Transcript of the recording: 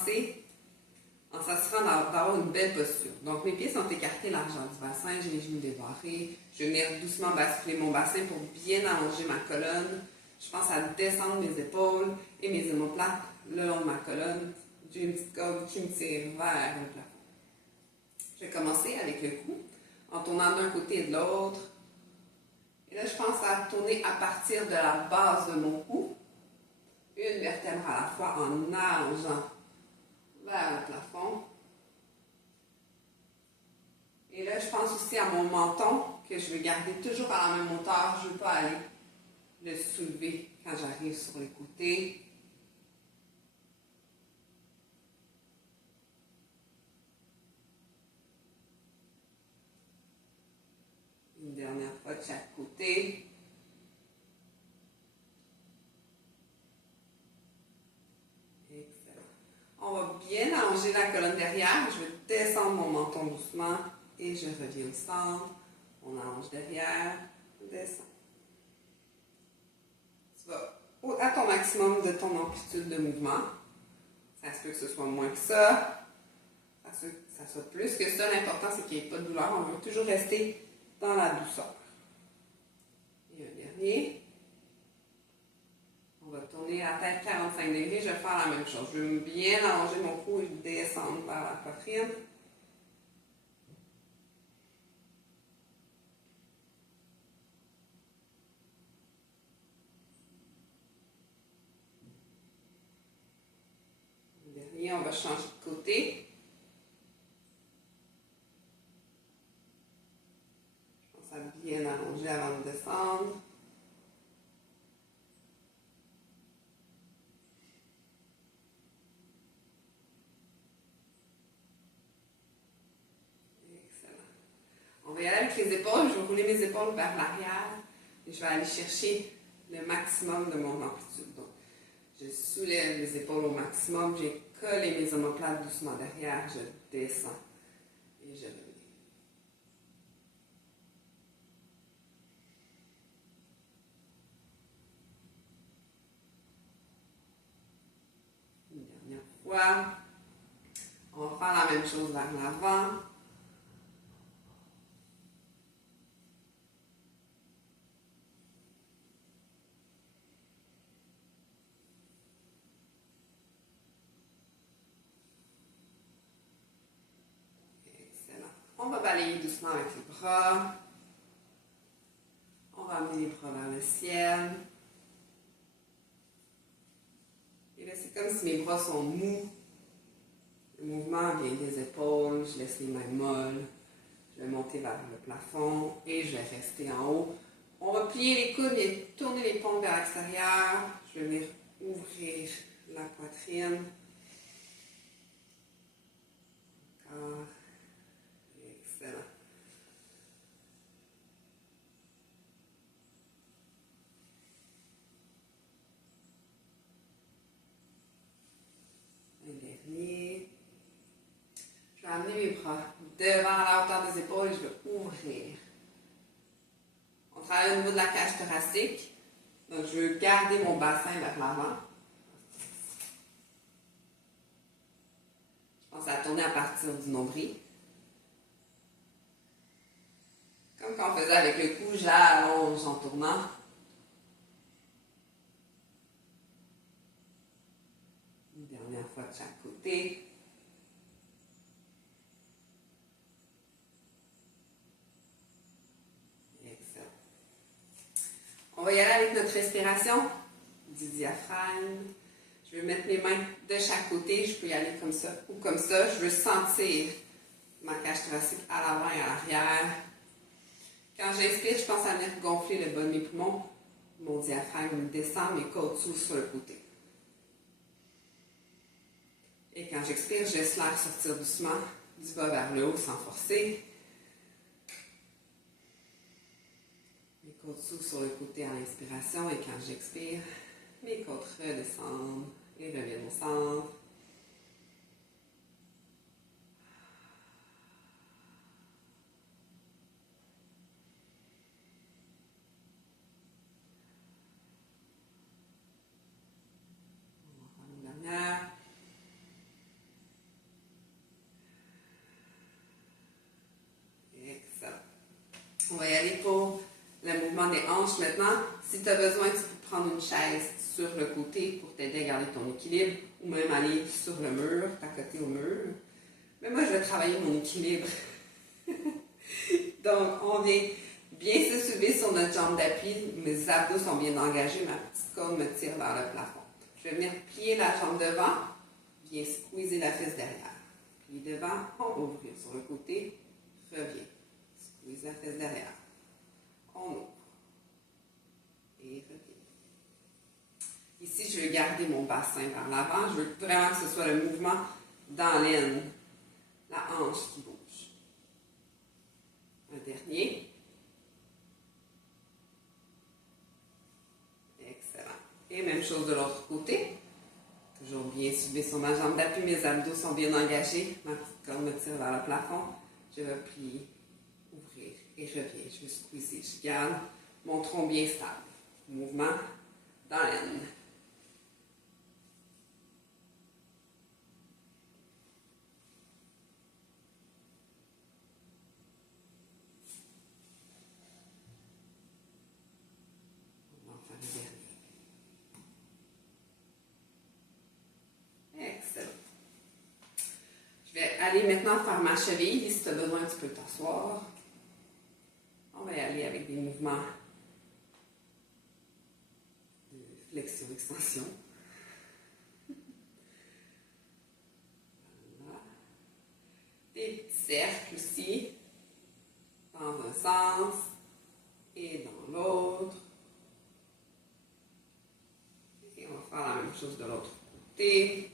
commencer en s'assurant d'avoir une belle posture. Donc, mes pieds sont écartés largeur du bassin, j'ai les genoux débarrés. Je vais venir doucement basculer mon bassin pour bien allonger ma colonne. Je pense à descendre mes épaules et mes omoplates le long de ma colonne. J'ai une petite corde qui me tire vers le plafond. Je vais commencer avec le cou, en tournant d'un côté et de l'autre. Et là, je pense à tourner à partir de la base de mon cou, une vertèbre à la fois en allongeant vers le plafond. Et là, je pense aussi à mon menton, que je vais garder toujours à la même hauteur. Je ne veux pas aller le soulever quand j'arrive sur les côtés. Une dernière fois de chaque côté. Excellent. On va bien allonger la colonne derrière. Je vais descendre mon menton doucement et je reviens au centre. On allonge derrière, descend. Tu vas à ton maximum de ton amplitude de mouvement. Ça se peut que ce soit moins que ça. Ça se peut que ça soit plus que ça. L'important, c'est qu'il n'y ait pas de douleur. On veut toujours rester dans la douceur. Et un dernier. On va tourner la tête 45 degrés. Je vais faire la même chose. Je vais bien allonger mon cou et descendre vers la poitrine. Un dernier, on va changer de côté. Je pense à bien allonger avant de descendre. On va y aller avec les épaules. Je vais rouler mes épaules vers l'arrière et je vais aller chercher le maximum de mon amplitude. Donc, je soulève les épaules au maximum. J'ai collé mes omoplates doucement derrière. Je descends et je reviens. Une dernière fois. On va faire la même chose vers l'avant. On va balayer doucement avec les bras. On va amener les bras vers le ciel. Et là, c'est comme si mes bras sont mous. Le mouvement vient des épaules. Je laisse les mains molles. Je vais monter vers le plafond et je vais rester en haut. On va plier les coudes et tourner les paumes vers l'extérieur. Je vais venir ouvrir la poitrine. Encore. Excellent. Un dernier. Je vais amener mes bras devant la hauteur des épaules et je vais ouvrir. On travaille au niveau de la cage thoracique. Donc, je veux garder mon bassin vers l'avant. Je pense à tourner à partir du nombril. Comme quand on faisait avec le cou, j'allonge en tournant. Une dernière fois de chaque côté. Excellent. On va y aller avec notre respiration du diaphragme. Je vais mettre mes mains de chaque côté. Je peux y aller comme ça ou comme ça. Je veux sentir ma cage thoracique à l'avant et à l'arrière. Quand j'inspire, je pense à venir gonfler le bas de mes poumons. Mon diaphragme descend, mes côtes s'ouvrent sur le côté. Et quand j'expire, je laisse l'air sortir doucement du bas vers le haut sans forcer. Mes côtes s'ouvrent sur le côté à l'inspiration et quand j'expire, mes côtes redescendent et reviennent au centre. On va faire une dernière. On va y aller pour le mouvement des hanches maintenant. Si tu as besoin, tu peux prendre une chaise sur le côté pour t'aider à garder ton équilibre ou même aller sur le mur, t'accoter au mur. Mais moi, je vais travailler mon équilibre. Donc, on vient bien se soulever sur notre jambe d'appui. Mes abdos sont bien engagés. Ma petite corde me tire vers le plafond. Je vais venir plier la jambe devant. Viens squeezer la fesse derrière. Plie devant, on va ouvrir sur le côté. Reviens. Squeeze la fesse derrière. On ouvre. Et reviens. Ici, je veux garder mon bassin vers l'avant. Je veux vraiment que ce soit le mouvement dans l'aine. La hanche qui bouge. Un dernier. Excellent. Et même chose de l'autre côté. Toujours bien soulevé sur ma jambe d'appui. Mes abdos sont bien engagés. Ma petite corde me tire vers le plafond. Je vais plier, ouvrir et reviens. Je vais squeezer. Je garde mon tronc bien stable. Mouvement dans l'aine. Je vais aller maintenant faire ma cheville. Si tu as besoin, tu peux t'asseoir. On va y aller avec des mouvements de flexion-extension. Voilà. Des petits cercles aussi, dans un sens et dans l'autre. Et on va faire la même chose de l'autre côté.